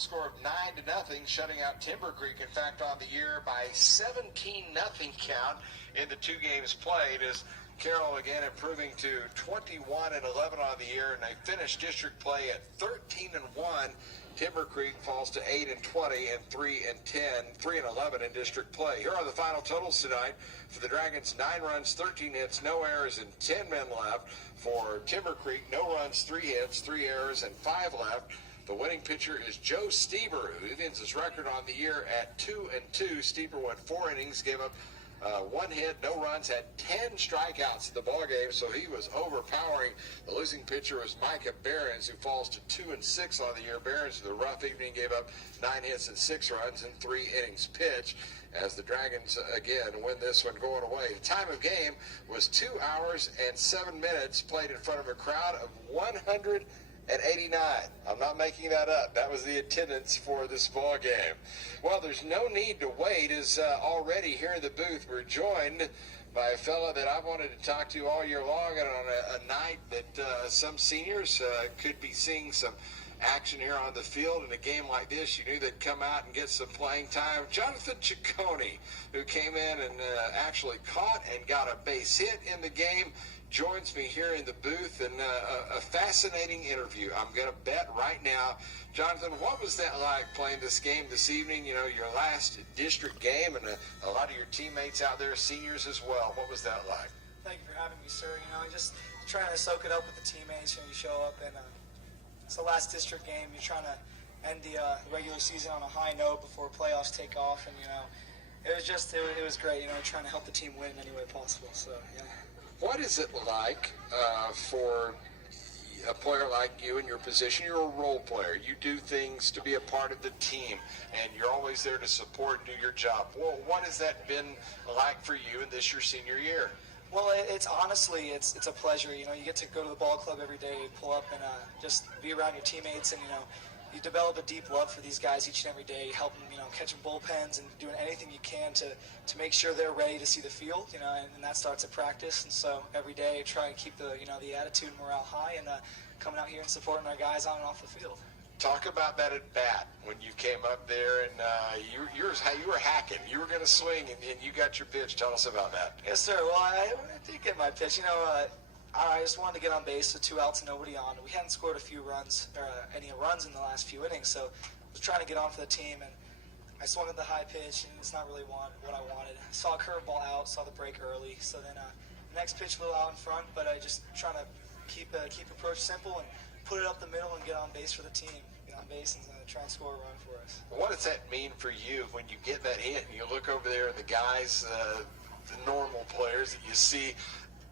score of 9-0, shutting out Timber Creek. In fact, on the year by 17-0 count in the two games played, as Carroll again improving to 21-11 on the year, and they finished district play at 13-1. Timber Creek falls to 8-20 and 3-11 in district play. Here are the final totals tonight for the Dragons: 9 runs, 13 hits, no errors, and 10 men left. For Timber Creek, no runs, 3 hits, 3 errors, and 5 left. The winning pitcher is Joe Steber, who ends his record on the year at 2-2. Steber went 4 innings, gave up 1 hit, no runs, had 10 strikeouts in the ballgame, so he was overpowering. The losing pitcher was Micah Behrens, who falls to 2-6 on the year. Behrens, with a rough evening, gave up 9 hits and 6 runs in 3 innings pitched, as the Dragons again win this one going away. The time of game was 2 hours and 7 minutes, played in front of a crowd of 189. I'm not making that up. That was the attendance for this ball game. Well, there's no need to wait, as already here in the booth we're joined by a fella that I've wanted to talk to all year long, and on a night that some seniors could be seeing some action here on the field. In a game like this, you knew they'd come out and get some playing time. Jonathan Ciccone, who came in and actually caught and got a base hit in the game, joins me here in the booth, and a fascinating interview. I'm going to bet right now. Jonathan, what was that like playing this game this evening? You know, your last district game, and a lot of your teammates out there, seniors as well. What was that like? Thank you for having me, sir. You know, just trying to soak it up with the teammates. You know, you show up, and it's the last district game. You're trying to end the regular season on a high note before playoffs take off, and, you know, it was great, you know, trying to help the team win in any way possible. So, yeah. What is it like for a player like you in your position? You're a role player. You do things to be a part of the team, and you're always there to support and do your job. Well, what has that been like for you in this your senior year? Well, it's honestly, it's a pleasure. You know, you get to go to the ball club every day, pull up, and just be around your teammates, and, you know, you develop a deep love for these guys each and every day, help them, you know, catching bullpens and doing anything you can to make sure they're ready to see the field, you know, and that starts at practice. And so every day try and keep the, you know, the attitude and morale high, and coming out here and supporting our guys on and off the field. Talk about that at bat when you came up there, and you were hacking. You were going to swing, and you got your pitch. Tell us about that. Yes, sir. Well, I did get my pitch. You know, I just wanted to get on base with 2 outs and nobody on. We hadn't scored any runs in the last few innings, so I was trying to get on for the team, and I swung at the high pitch, and it's not really what I wanted. I saw a curveball out, saw the break early, so then next pitch a little out in front, but I just trying to keep approach simple and put it up the middle and get on base for the team. Get on base and try and score a run for us. What does that mean for you when you get that hit and you look over there and the guys, the normal players that you see,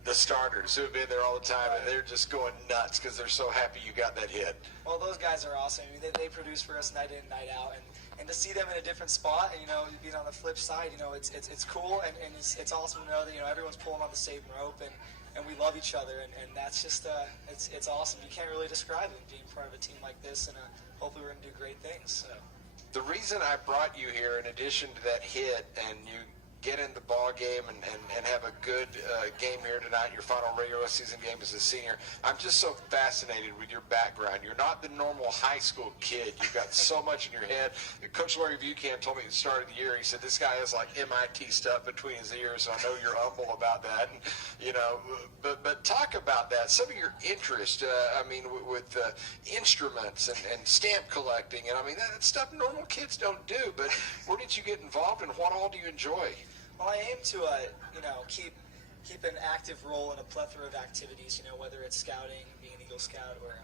the starters who have been there all the time, and they're just going nuts because they're so happy you got that hit? Well, those guys are awesome. I mean, they produce for us night in, night out, and to see them in a different spot, and, you know, being on the flip side, you know, it's cool, and it's awesome to know that, you know, everyone's pulling on the same rope, and we love each other, and that's just it's awesome. You can't really describe it, being part of a team like this, and hopefully we're going to do great things. So the reason I brought you here, in addition to that hit, and you get in the ball game and have a good game here tonight, your final regular season game as a senior, I'm just so fascinated with your background. You're not the normal high school kid. You've got so much in your head. Coach Larry Buchanan told me at the start of the year, he said, this guy has like MIT stuff between his ears, so I know you're humble about that. And, you know, but talk about that. Some of your interest, I mean, with instruments and stamp collecting, and I mean, that's stuff normal kids don't do, but where did you get involved, and what all do you enjoy? Well, I aim to, you know, keep an active role in a plethora of activities, you know, whether it's scouting, being an Eagle Scout, or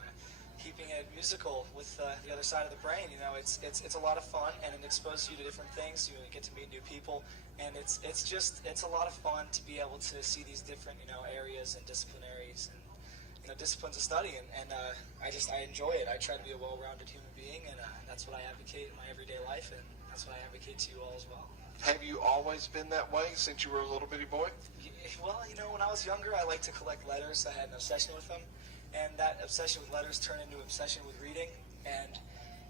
keeping it musical with the other side of the brain. You know, it's a lot of fun, and it exposes you to different things. You get to meet new people, and it's a lot of fun to be able to see these different, you know, areas and disciplinaries and, you know, disciplines of study, and I enjoy it. I try to be a well-rounded human being, and that's what I advocate in my everyday life, and that's what I advocate to you all as well. Have you always been that way since you were a little bitty boy? Well, you know, when I was younger, I liked to collect letters. I had an obsession with them, and that obsession with letters turned into an obsession with reading. And,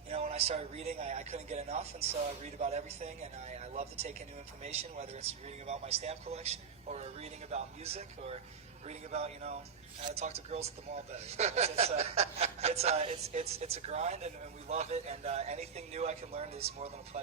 you know, when I started reading, I couldn't get enough, and so I read about everything, and I love to take in new information, whether it's reading about my stamp collection or reading about music or reading about how to talk to girls at the mall better. It's a grind, and we love it. And anything new I can learn is more than a pleasure.